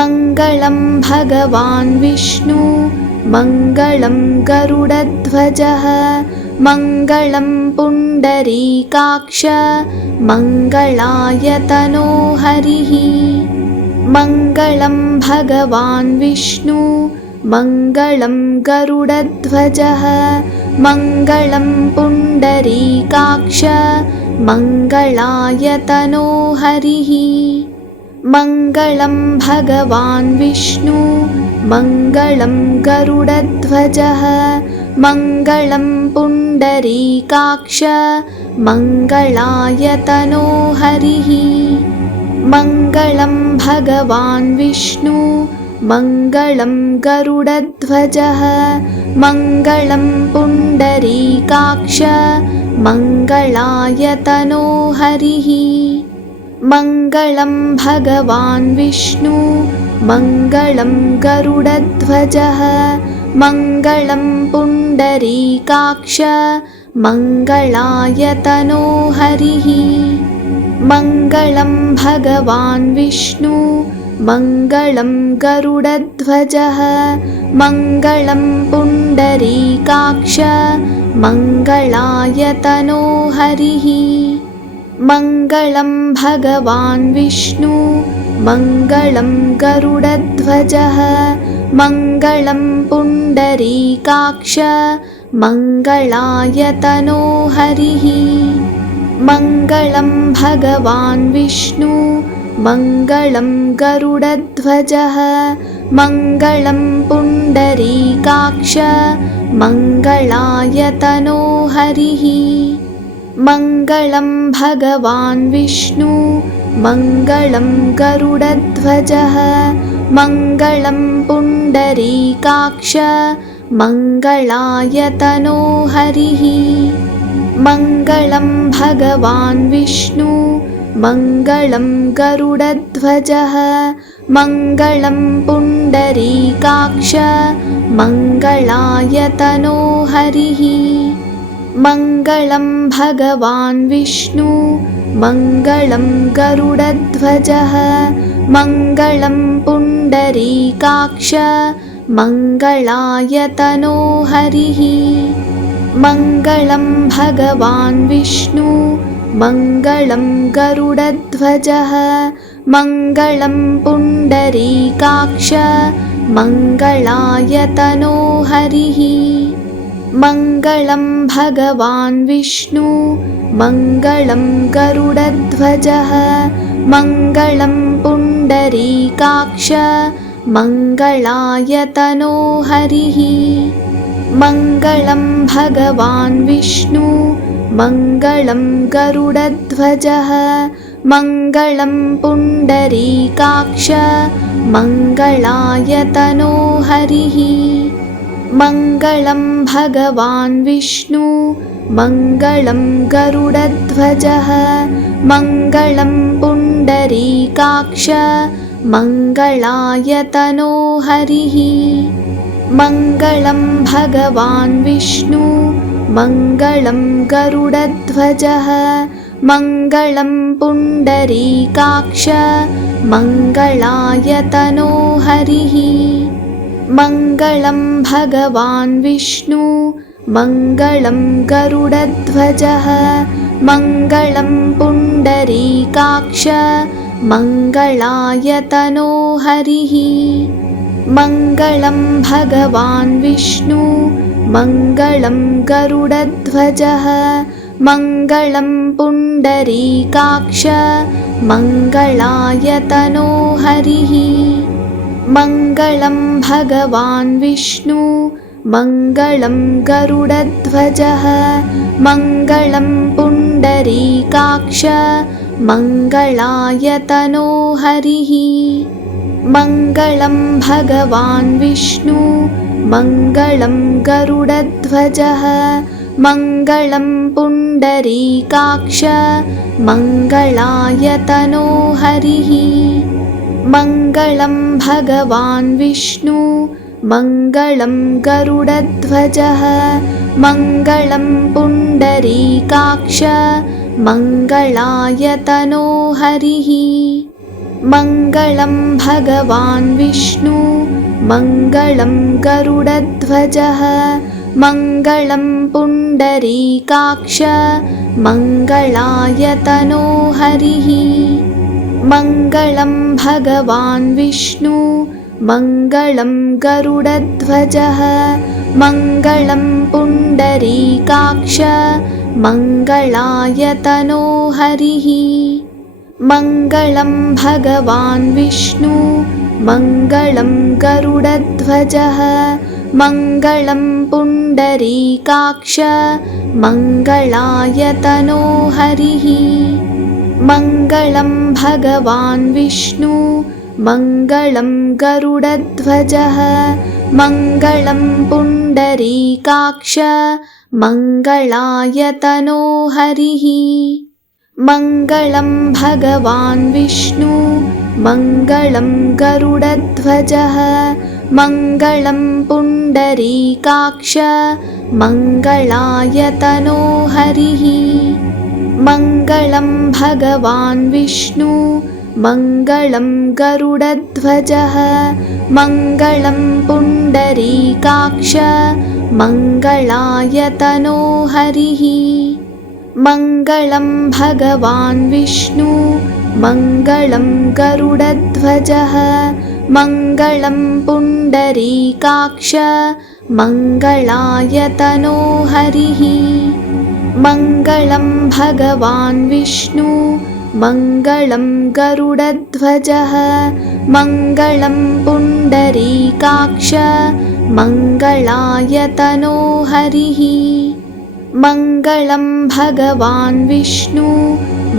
मङ्गलं भगवान् विष्णु मङ्गलं गरुडध्वजः मङ्गलं पुण्डरीकाक्ष मङ्गलायतनो हरिः। मङ्गलं भगवान् विष्णु मङ्गलं गरुडध्वजः मङ्गलं पुण्डरीकाक्ष मङ्गलायतनो हरिः। मङ्गलं भगवान् विष्णु मङ्गलं गरुडध्वजः मङ्गलं पुण्डरीकाक्ष मङ्गलायतनो हरिः। मङ्गलं भगवान् विष्णु मङ्गलं गरुडध्वजः मङ्गलं पुण्डरीकाक्ष मङ्गलायतनो हरिः। मङ्गलं भगवान् विष्णु मङ्गलं गरुडध्वजः मङ्गलं पुण्डरीकाक्ष मङ्गलायतनो हरिः। मङ्गलं भगवान् विष्णु मङ्गलं गरुडध्वजः मङ्गलं पुण्डरीकाक्ष मङ्गलायतनो हरिः। मङ्गलं भगवान् विष्णु मङ्गलं गरुडध्वजः मङ्गलं पुण्डरीकाक्ष मङ्गलायतनो हरिः। मङ्गलं भगवान् विष्णु मङ्गलं गरुडध्वजः मङ्गलं पुण्डरीकाक्ष मङ्गलायतनो हरिः। मङ्गलं भगवान् विष्णु मङ्गलं गरुडध्वजः मङ्गलं पुण्डरीकाक्ष मङ्गलायतनो हरिः। मङ्गलं भगवान् विष्णु मङ्गलं गरुडध्वजः मङ्गलं पुण्डरीकाक्ष मङ्गलायतनो हरिः। मङ्गलं भगवान् विष्णु मङ्गलं गरुडध्वजः मङ्गलं पुण्डरीकाक्ष मङ्गलायतनो हरिः। मङ्गलं भगवान् विष्णु मङ्गलं गरुडध्वजः मङ्गलं पुण्डरीकाक्ष मङ्गलायतनो हरिः। मङ्गलं भगवान् विष्णु मङ्गलं गरुडध्वजः मङ्गलं पुण्डरीकाक्ष मङ्गलायतनो हरिः। मङ्गलं भगवान् विष्णु मङ्गलं गरुडध्वजः मङ्गलं पुण्डरीकाक्ष मङ्गलायतनो हरिः। मङ्गलं भगवान् विष्णु मङ्गलं गरुडध्वजः मङ्गलं पुण्डरीकाक्ष मङ्गलायतनो हरिः। मङ्गलं भगवान् विष्णु मङ्गलं गरुडध्वजः मङ्गलं पुण्डरीकाक्ष मङ्गलायतनो हरिः। मङ्गलं भगवान् विष्णु मङ्गलं गरुडध्वजः मङ्गलं पुण्डरीकाक्ष मङ्गलायतनो हरिः। मङ्गलं भगवान् विष्णु मङ्गलं गरुडध्वजः मङ्गलं पुण्डरीकाक्ष मङ्गलायतनो हरिः। मङ्गलं भगवान् विष्णु मङ्गलं गरुडध्वजः मङ्गलं पुण्डरीकाक्ष मङ्गलायतनो हरिः। मङ्गलं भगवान् विष्णु मङ्गलं गरुडध्वजः मङ्गलं पुण्डरीकाक्ष मङ्गलायतनो हरिः। मङ्गलं भगवान् विष्णु मङ्गलं गरुडध्वजः मङ्गलं पुण्डरीकाक्ष मङ्गलायतनो हरिः। मङ्गलं भगवान् विष्णु मङ्गलं गरुडध्वजः मङ्गलं पुण्डरीकाक्ष मङ्गलायतनो हरिः मङ्गलं भगवान् विष्णु मङ्गलं गरुडध्वजः मङ्गलं पुण्डरीकाक्ष मङ्गलायतनो हरिः मङ्गलं भगवान् विष्णु मङ्गलं गरुडध्वजः मङ्गलं पुण्डरीकाक्ष मङ्गलायतनो हरिः मङ्गलं भगवान् विष्णु मङ्गलं गरुडध्वजः मङ्गलं पुण्डरीकाक्ष मङ्गलायतनो हरिः मङ्गलं भगवान् विष्णु मङ्गलं गरुडध्वजः मङ्गलं पुण्डरीकाक्ष मङ्गलायतनो हरिः मङ्गलं भगवान् विष्णु मङ्गलं गरुडध्वजः मङ्गलं पुण्डरीकाक्ष मङ्गलायतनो हरिः मङ्गलं भगवान् विष्णु मङ्गलं गरुडध्वजः मङ्गलं पुण्डरीकाक्ष मङ्गलायतनो हरिः मङ्गलं भगवान् विष्णु मङ्गलं गरुडध्वजः मङ्गलं पुण्डरीकाक्ष मङ्गलायतनो हरिः मङ्गलं भगवान् विष्णु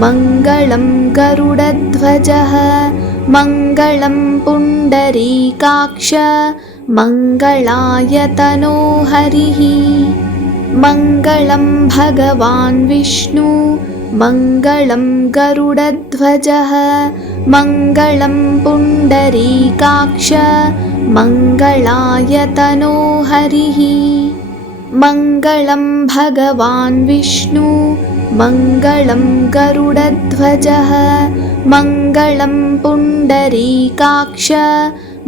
मङ्गलं गरुडध्वजः मङ्गलं पुण्डरीकाक्ष मङ्गलायतनो हरिः मङ्गलं भगवान् विष्णु मङ्गलं गरुडध्वजः मङ्गलं पुण्डरीकाक्ष मङ्गलायतनो हरिः मङ्गलं भगवान् विष्णु मङ्गलं गरुडध्वजः मङ्गलं पुण्डरीकाक्ष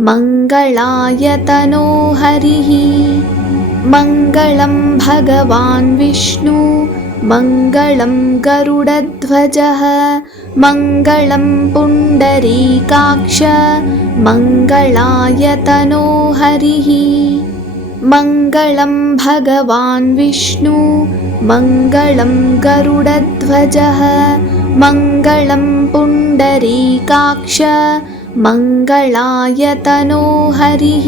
मङ्गलायतनो हरिः मङ्गलं भगवान् विष्णु मङ्गलं गरुडध्वजः मङ्गलं पुण्डरीकाक्ष मङ्गलायतनो हरिः मङ्गलं भगवान् विष्णु मङ्गलं गरुडध्वजः मङ्गलं पुण्डरीकाक्ष मङ्गलायतनो हरिः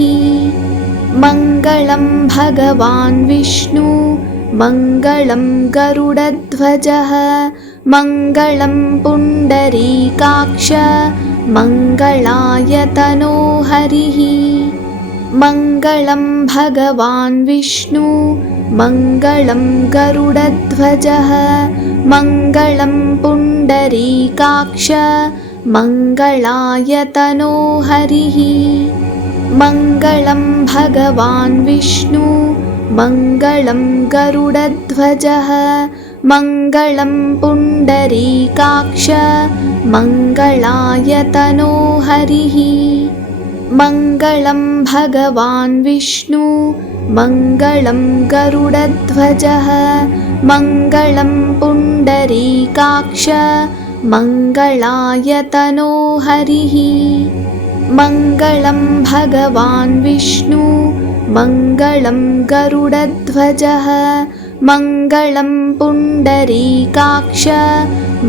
मङ्गलं भगवान् विष्णु मङ्गलं गरुडध्वजः मङ्गलं पुण्डरीकाक्ष मङ्गलायतनो हरिः मङ्गलं भगवान् विष्णु मङ्गलं गरुडध्वजः मङ्गलं पुण्डरीकाक्ष मङ्गलायतनो हरिः मङ्गलं भगवान् विष्णु मङ्गलं गरुडध्वजः मङ्गलं पुण्डरीकाक्ष मङ्गलायतनो हरिः मङ्गलं भगवान् विष्णु मङ्गलं गरुडध्वजः मङ्गलं पुण्डरीकाक्ष मङ्गलायतनो हरिः मङ्गलं भगवान् विष्णु मङ्गलं गरुडध्वजः मङ्गलं पुण्डरीकाक्ष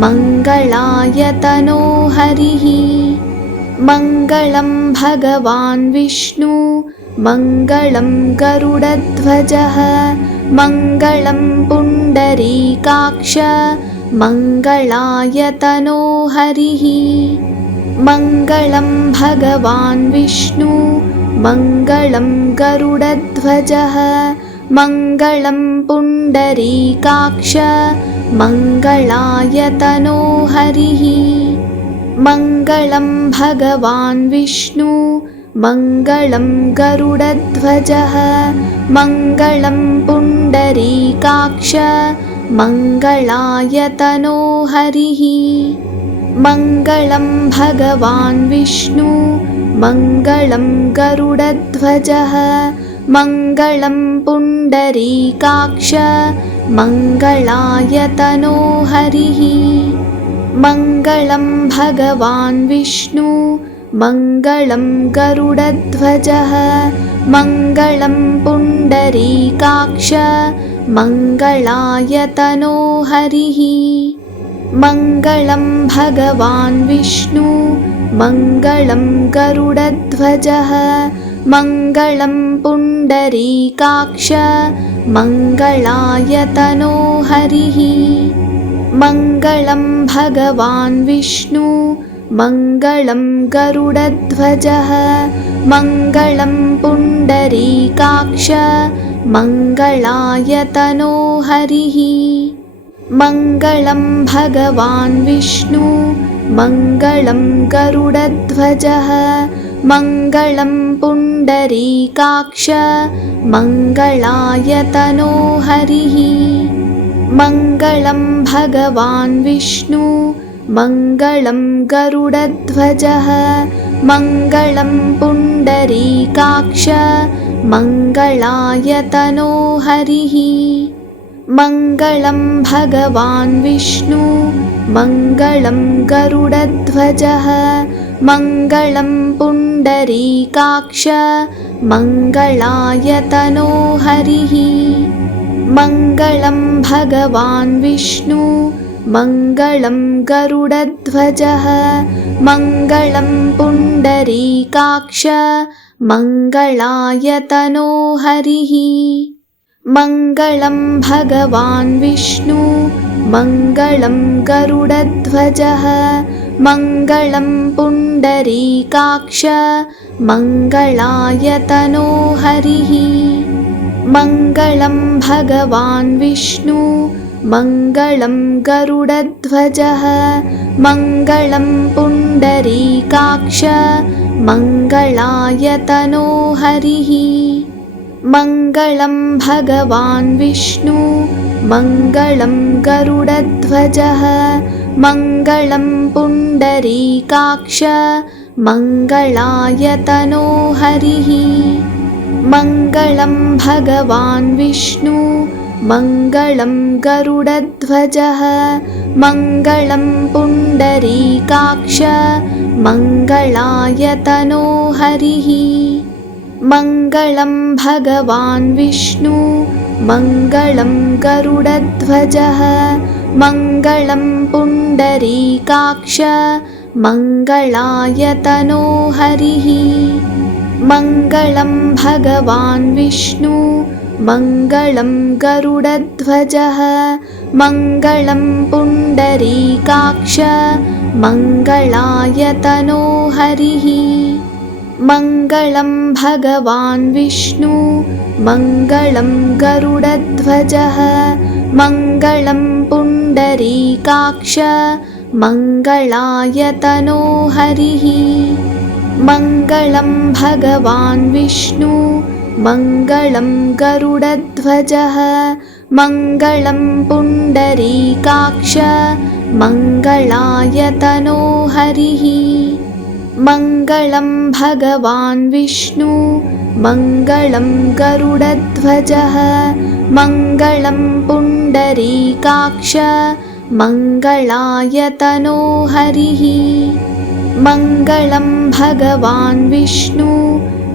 मङ्गलायतनो हरिः मङ्गलं भगवान् विष्णु मङ्गलं गरुडध्वजः मङ्गलं पुण्डरीकाक्ष मङ्गलायतनो हरिः मङ्गलं भगवान् विष्णु मङ्गलं गरुडध्वजः मङ्गलं पुण्डरीकाक्ष मङ्गलायतनो हरिः मङ्गलं भगवान् विष्णु मङ्गलं गरुडध्वजः मङ्गलं पुण्डरीकाक्ष मङ्गलायतनो हरिः मङ्गलं भगवान् विष्णु मङ्गलं गरुडध्वजः मङ्गलं पुण्डरीकाक्ष मङ्गलायतनो हरिः। मङ्गलं भगवान् विष्णु मङ्गलं गरुडध्वजः मङ्गलं पुण्डरीकाक्ष मङ्गलायतनो हरिः। मङ्गलं भगवान् विष्णु मङ्गलं गरुडध्वजः मङ्गलं पुण्डरीकाक्ष मङ्गलायतनो हरिः। मङ्गलं भगवान् विष्णु मङ्गलं गरुडध्वजः मङ्गलं पुण्डरीकाक्ष मङ्गलायतनो हरिः। मङ्गलं भगवान् विष्णु मङ्गलं गरुडध्वजः मङ्गलं पुण्डरीकाक्ष मङ्गलायतनो हरिः। मङ्गलं भगवान् विष्णु मङ्गलं गरुडध्वजः मङ्गलं पुण्डरीकाक्ष मङ्गलायतनो हरिः। मङ्गलं भगवान् विष्णु मङ्गलं गरुडध्वजः मङ्गलं पुण्डरीकाक्ष मङ्गलायतनो हरिः। मङ्गलं भगवान् विष्णु मङ्गलं गरुडध्वजः मङ्गलं पुण्डरीकाक्ष मङ्गलायतनो हरिः। मङ्गलं भगवान् विष्णु मङ्गलं गरुडध्वजः मङ्गलं पुण्डरीकाक्ष मङ्गलायतनो हरिः। मङ्गलं भगवान् विष्णु मङ्गलं गरुडध्वजः मङ्गलं पुण्डरीकाक्ष मङ्गलायतनो हरिः। मङ्गलं भगवान् विष्णु मङ्गलं गरुडध्वजः मङ्गलं पुण्डरीकाक्ष मङ्गलायतनो हरिः। मङ्गलं भगवान् विष्णु मङ्गलं गरुडध्वजः मङ्गलं पुण्डरीकाक्ष मङ्गलायतनो हरिः। मङ्गलं भगवान् विष्णु मङ्गलं गरुडध्वजः मङ्गलं पुण्डरीकाक्ष मङ्गलायतनो हरिः। मङ्गलं भगवान् विष्णु मङ्गलं गरुडध्वजः मङ्गलं पुण्डरीकाक्ष मङ्गलायतनो हरिः। मङ्गलं भगवान् विष्णु मङ्गलं गरुडध्वजः मङ्गलं पुण्डरीकाक्ष मङ्गलायतनो हरिः। मङ्गलं भगवान् विष्णु मङ्गलं गरुडध्वजः मङ्गलं पुण्डरीकाक्ष मङ्गलायतनो हरिः। मङ्गलं भगवान् विष्णु मङ्गलं गरुडध्वजः मङ्गलं पुण्डरीकाक्ष मङ्गलायतनो हरिः। मङ्गलं भगवान् विष्णु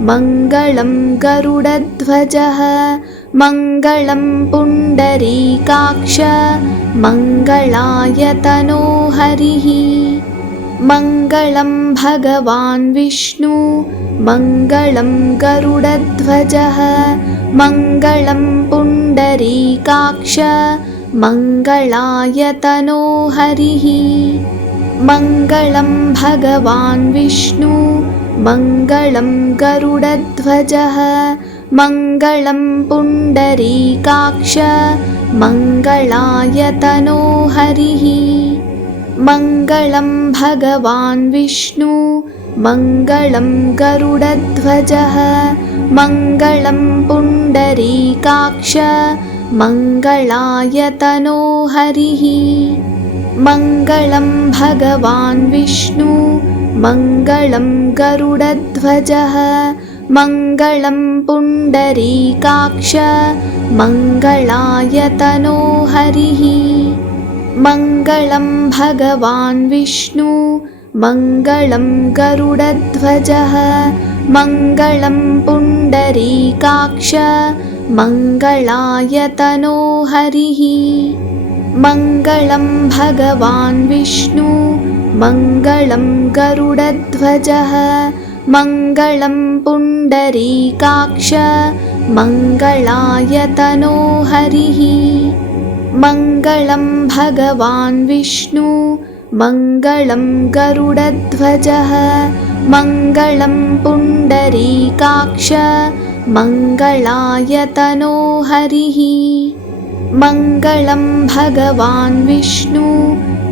मङ्गलं गरुडध्वजः मङ्गलं पुण्डरीकाक्ष मङ्गलायतनो हरिः। मङ्गलं भगवान् विष्णु मङ्गलं गरुडध्वजः मङ्गलं पुण्डरीकाक्ष मङ्गलायतनो हरिः। मङ्गलं भगवान् विष्णु मङ्गलं गरुडध्वजः मङ्गलं पुण्डरीकाक्ष मङ्गलायतनो हरिः। मङ्गलं भगवान् विष्णु मङ्गलं गरुडध्वजः मङ्गलं पुण्डरीकाक्ष मङ्गलायतनो हरिः। मङ्गलं भगवान् विष्णु मङ्गलं गरुडध्वजः मङ्गलं पुण्डरीकाक्ष मङ्गलायतनो हरिः मङ्गलं भगवान् विष्णु मङ्गलं गरुडध्वजः मङ्गलं पुण्डरीकाक्ष मङ्गलायतनो हरिः मङ्गलं भगवान् विष्णु मङ्गलं गरुडध्वजः मङ्गलं पुण्डरीकाक्ष मङ्गलायतनो हरिः मङ्गलं भगवान् विष्णु मङ्गलं गरुडध्वजः मङ्गलं पुण्डरीकाक्ष मङ्गलायतनो हरिः मङ्गलं भगवान् विष्णु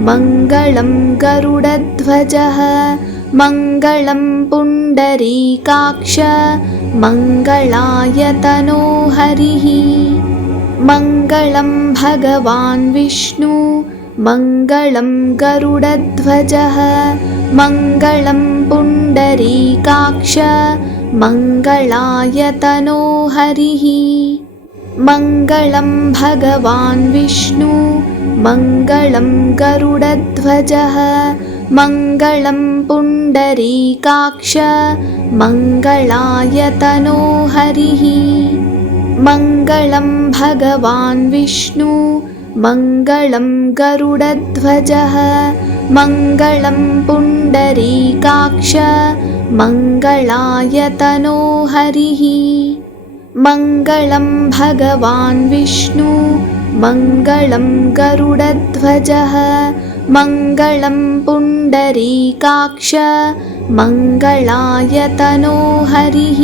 मङ्गलं गरुडध्वजः मङ्गलं पुण्डरीकाक्ष मङ्गलायतनो हरिः मङ्गलं भगवान् विष्णु मङ्गलं गरुडध्वजः मङ्गलं पुण्डरीकाक्ष मङ्गलायतनो हरिः मङ्गलं भगवान् विष्णु मङ्गलं गरुडध्वजः मङ्गलं पुण्डरीकाक्ष मङ्गलायतनो हरिः मङ्गलं भगवान् विष्णु मङ्गलं गरुडध्वजः मङ्गलं पुण्डरीकाक्ष मङ्गलायतनो हरिः मङ्गलं भगवान् विष्णु मङ्गलं गरुडध्वजः मङ्गलं पुण्डरीकाक्ष मङ्गलायतनो हरिः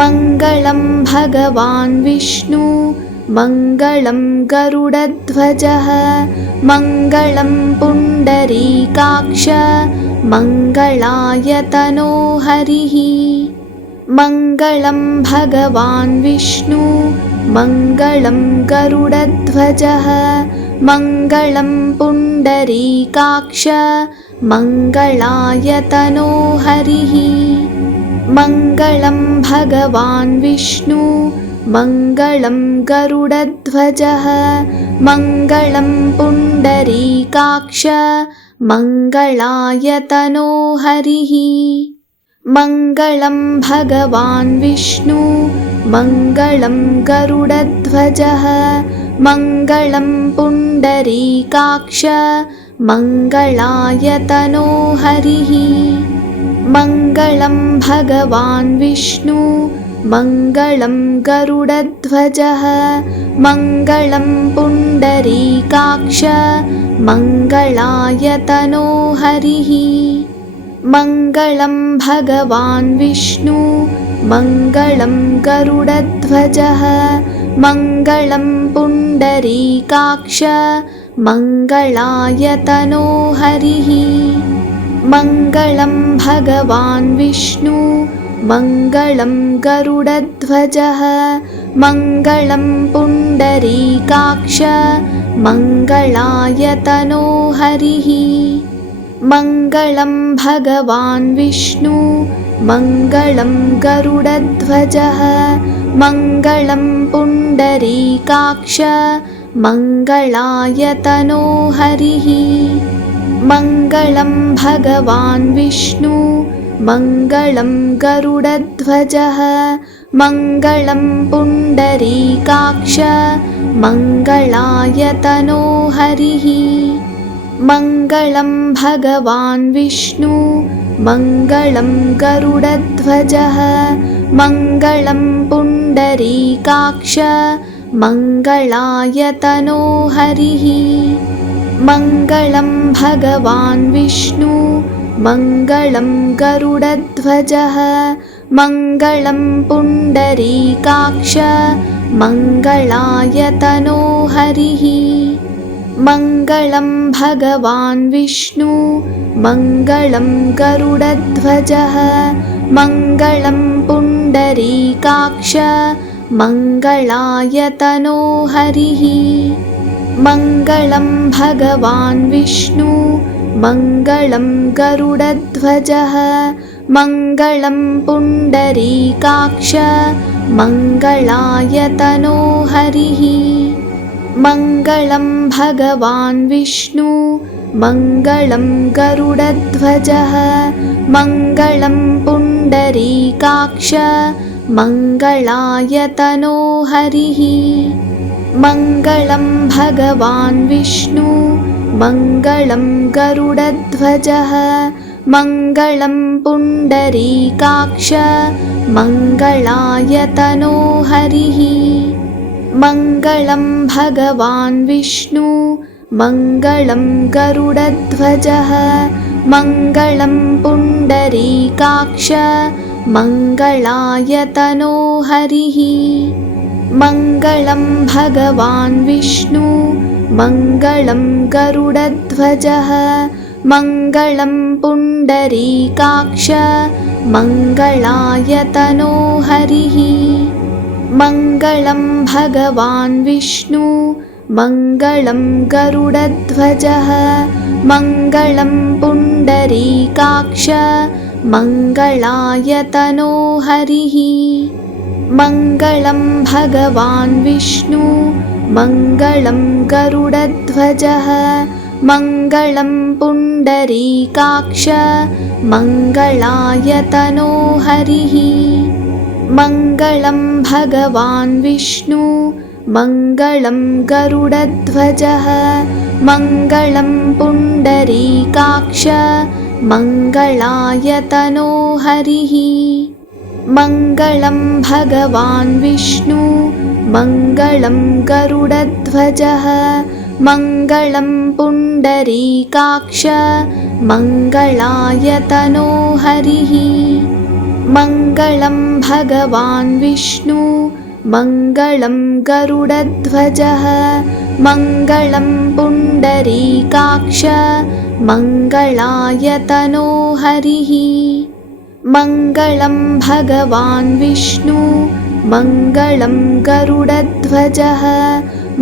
मङ्गलं भगवान् विष्णु मङ्गलं गरुडध्वजः मङ्गलं पुण्डरीकाक्ष मङ्गलायतनो हरिः मङ्गलं भगवान् विष्णु मङ्गलं गरुडध्वजः मङ्गलं पुण्डरीकाक्ष मङ्गलायतनो हरिः मङ्गलं भगवान् विष्णु मङ्गलं गरुडध्वजः मङ्गलं पुण्डरीकाक्ष मङ्गलायतनो हरिः मङ्गलं भगवान् विष्णु मङ्गलं गरुडध्वजः मङ्गलं पुण्डरीकाक्ष मङ्गलायतनो हरिः मङ्गलं भगवान् विष्णु मङ्गलं गरुडध्वजः मङ्गलं पुण्डरीकाक्ष मङ्गलायतनो हरिः मङ्गलं भगवान् विष्णु मङ्गलं गरुडध्वजः मङ्गलं पुण्डरीकाक्ष मङ्गलायतनो हरिः मङ्गलं भगवान् विष्णु मङ्गलं गरुडध्वजः मङ्गलं पुण्डरीकाक्ष मङ्गलायतनो हरिः मङ्गलं भगवान् विष्णु मङ्गलं गरुडध्वजः मङ्गलं पुण्डरीकाक्ष मङ्गलायतनो हरिः मङ्गलं भगवान् विष्णु मङ्गलं गरुडध्वजः मङ्गलं पुण्डरीकाक्ष मङ्गलायतनो हरिः मङ्गलं भगवान् विष्णु मङ्गलं गरुडध्वजः मङ्गलं पुण्डरीकाक्ष मङ्गलायतनो हरिः मङ्गलं भगवान् विष्णु मङ्गलं गरुडध्वजः मङ्गलं पुण्डरीकाक्ष मङ्गलायतनो हरिः मङ्गलं भगवान् विष्णु मङ्गलं गरुडध्वजः मङ्गलं पुण्डरीकाक्ष मङ्गलायतनो हरिः मङ्गलं भगवान् विष्णु मङ्गलं गरुडध्वजः मङ्गलं पुण्डरीकाक्ष मङ्गलायतनो हरिः मङ्गलं भगवान् विष्णु मङ्गलं गरुडध्वजः मङ्गलं पुण्डरीकाक्ष मङ्गलायतनो हरिः मङ्गलं भगवान् विष्णु मङ्गलं गरुडध्वजः मङ्गलं पुण्डरीकाक्ष मङ्गलायतनो हरिः मङ्गलं भगवान् विष्णु मङ्गलं गरुडध्वजः मङ्गलं पुण्डरीकाक्ष मङ्गलायतनो हरिः मङ्गलं भगवान् विष्णु मङ्गलं गरुडध्वजः मङ्गलं पुण्डरीकाक्ष मङ्गलायतनो हरिः मङ्गलं भगवान् विष्णु मङ्गलं गरुडध्वजः मङ्गलं पुण्डरीकाक्ष मङ्गलायतनो हरिः मङ्गलं भगवान् विष्णु मङ्गलं गरुडध्वजः मङ्गलं पुण्डरीकाक्ष मङ्गलायतनो हरिः मङ्गलं भगवान् विष्णु मङ्गलं गरुडध्वजः मङ्गलं पुण्डरीकाक्ष मङ्गलायतनो हरिः मङ्गलं भगवान् विष्णु मङ्गलं गरुडध्वजः मङ्गलं पुण्डरीकाक्ष मङ्गलायतनो हरिः मङ्गलं भगवान् विष्णु मङ्गलं गरुडध्वजः मङ्गलं पुण्डरीकाक्ष मङ्गलायतनो हरिः मङ्गलं भगवान् विष्णु मङ्गलं गरुडध्वजः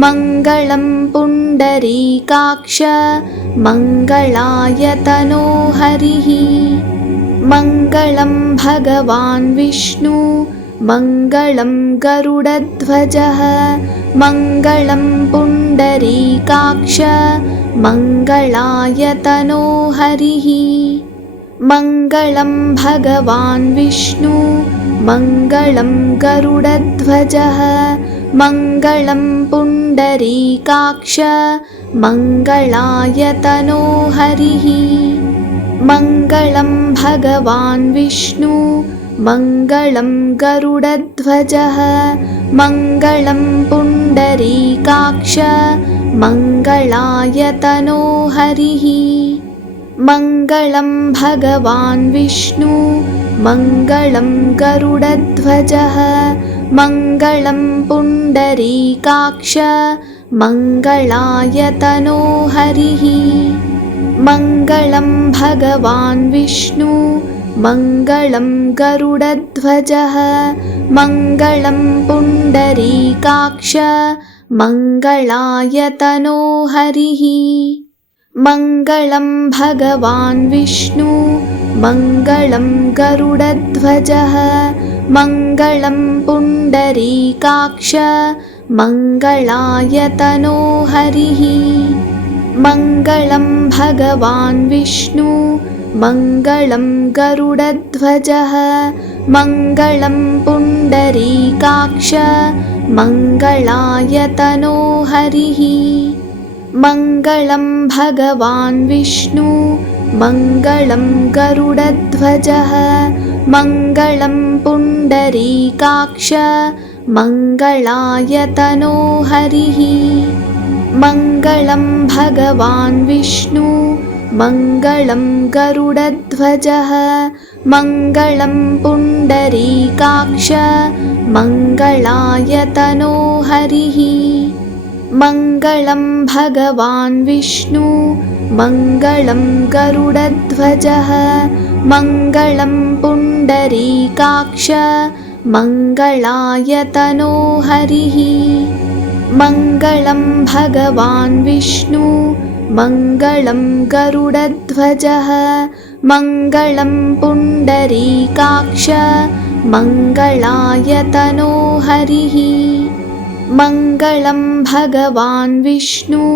मङ्गलं पुण्डरीकाक्ष मङ्गलायतनो हरिः मङ्गलं भगवान् विष्णु मङ्गलं गरुडध्वजः मङ्गलं पुण्डरीकाक्ष मङ्गलायतनो हरिः मङ्गलं भगवान् विष्णु मङ्गलं गरुडध्वजः मङ्गलं पुण्डरीकाक्ष मङ्गलायतनो हरिः मङ्गलं भगवान् विष्णु मङ्गलं गरुडध्वजः मङ्गलं पुण्डरीकाक्ष मङ्गलायतनो हरिः मङ्गलं भगवान् विष्णु मङ्गलं गरुडध्वजः मङ्गलं पुण्डरीकाक्ष मङ्गलायतनो हरिः मङ्गलं भगवान् विष्णु मङ्गलं गरुडध्वजः मङ्गलं पुण्डरीकाक्ष मङ्गलायतनो हरिः मङ्गलं भगवान् विष्णु मङ्गलं गरुडध्वजः मङ्गलं पुण्डरीकाक्ष मङ्गलायतनो हरिः मङ्गलं भगवान् विष्णु मङ्गलं गरुडध्वजः मङ्गलं पुण्डरीकाक्ष मङ्गलायतनो हरिः मङ्गलं भगवान् विष्णु मङ्गलं गरुडध्वजः मङ्गलं पुण्डरीकाक्ष मङ्गलायतनो हरिः मङ्गलं भगवान् विष्णु मङ्गलं गरुडध्वजः मङ्गलं पुण्डरीकाक्ष मङ्गलायतनो हरिः मङ्गलं भगवान् विष्णु मङ्गलं गरुडध्वजः मङ्गलं पुण्डरीकाक्ष मङ्गलायतनो हरिः मङ्गलं भगवान् विष्णु मङ्गलं गरुडध्वजः मङ्गलं पुण्डरीकाक्ष मङ्गलायतनो हरिः मङ्गलं भगवान् विष्णु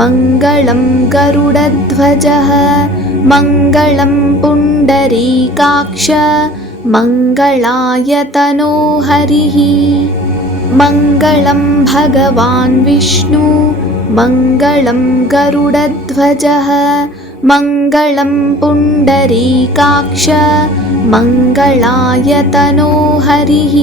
मङ्गलं गरुडध्वजः मङ्गलं पुण्डरीकाक्ष मङ्गलायतनो हरिः मङ्गलं भगवान् विष्णु मङ्गलं गरुडध्वजः मङ्गलं पुण्डरीकाक्ष मङ्गलायतनो हरिः।